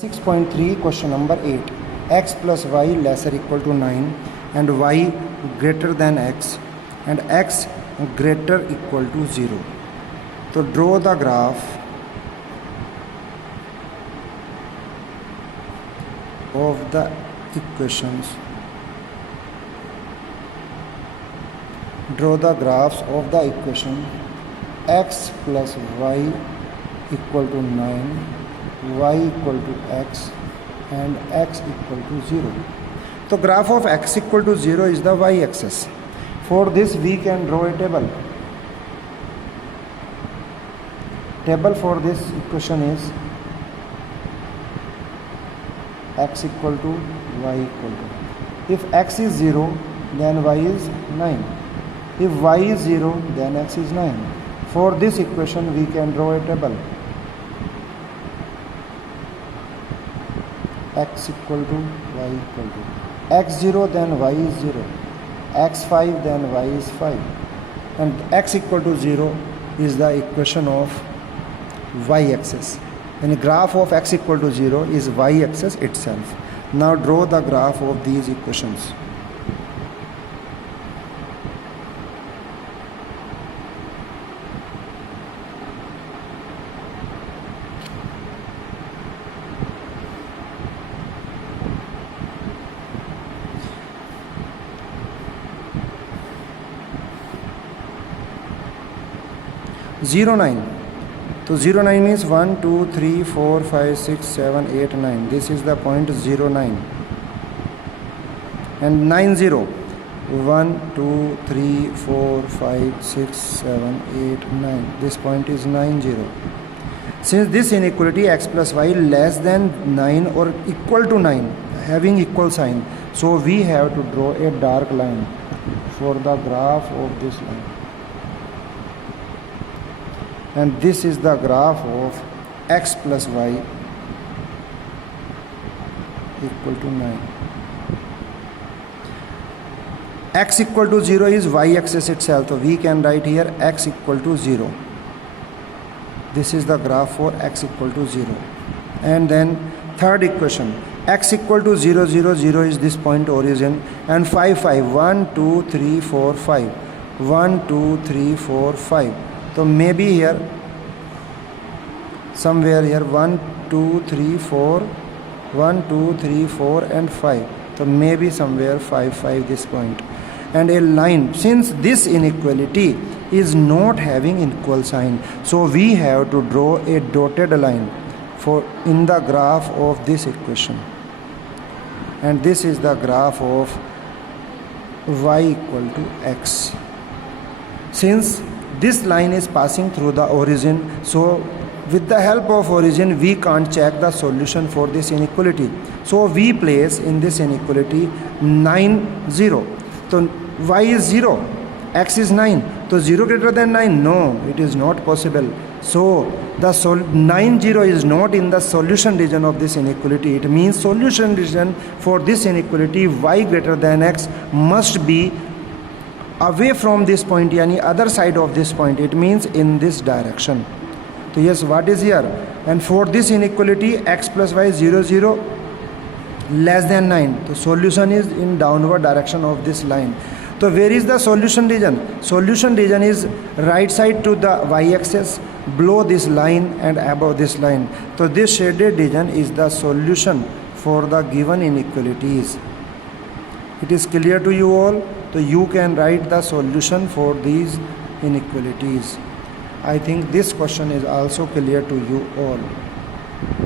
6.3 question number 8. X plus y lesser equal to 9 and y greater than x and x greater equal to 0. So draw the graph of the equations. Draw the graphs of the equation x plus y equal to 9, y equal to x and x equal to 0. So graph of x equal to 0 is the y-axis. For this we can draw a table. Table for this equation is x equal to y equal to. If x is 0, then y is 9. If y is 0, then x is 9. For this equation we can draw a table. X equal to y equal to. X0 then y is 0. X5 then y is 5. And x equal to 0 is the equation of y-axis. And the graph of x equal to 0 is y-axis itself. Now draw the graph of these equations. Zero 9. So 0 9 means 1 2 3 4 5 6 7 8 9. This is the point 0 9. And 9 0. 1 2 3 4 5 6 7 8 9. This point is 9 0. Since this inequality x plus y less than 9 or equal to 9, having equal sign, so we have to draw a dark line for the graph of this line. And this is the graph of x plus y equal to 9. X equal to 0 is y-axis itself, so we can write here x equal to 0. This is the graph for x equal to 0. And then third equation, x equal to 0 0 0 is this point origin, and 5 5 1 2 3 4 5 1 2 3 4 5. So maybe here somewhere here 1 2 3 4 1 2 3 4 and 5. So maybe somewhere 5 5 this point. And a line, since this inequality is not having equal sign, so we have to draw a dotted line for in the graph of this equation. And this is the graph of y equal to x. Since this line is passing through the origin, so with the help of origin we can't check the solution for this inequality. So we place in this inequality 9 0. So y is 0, x is 9. So 0 greater than 9? No, it is not possible. So the 9 0 is not in the solution region of this inequality. It means solution region for this inequality y greater than x must be away from this point, yani other side of this point. It means in this direction. So yes, what is here? And for this inequality x plus y 0 0 less than 9. The solution is in downward direction of this line. So where is the solution region? Solution region is right side to the y-axis, below this line and above this line. So this shaded region is the solution for the given inequalities. It is clear to you all? So you can write the solution for these inequalities. I think this question is also clear to you all.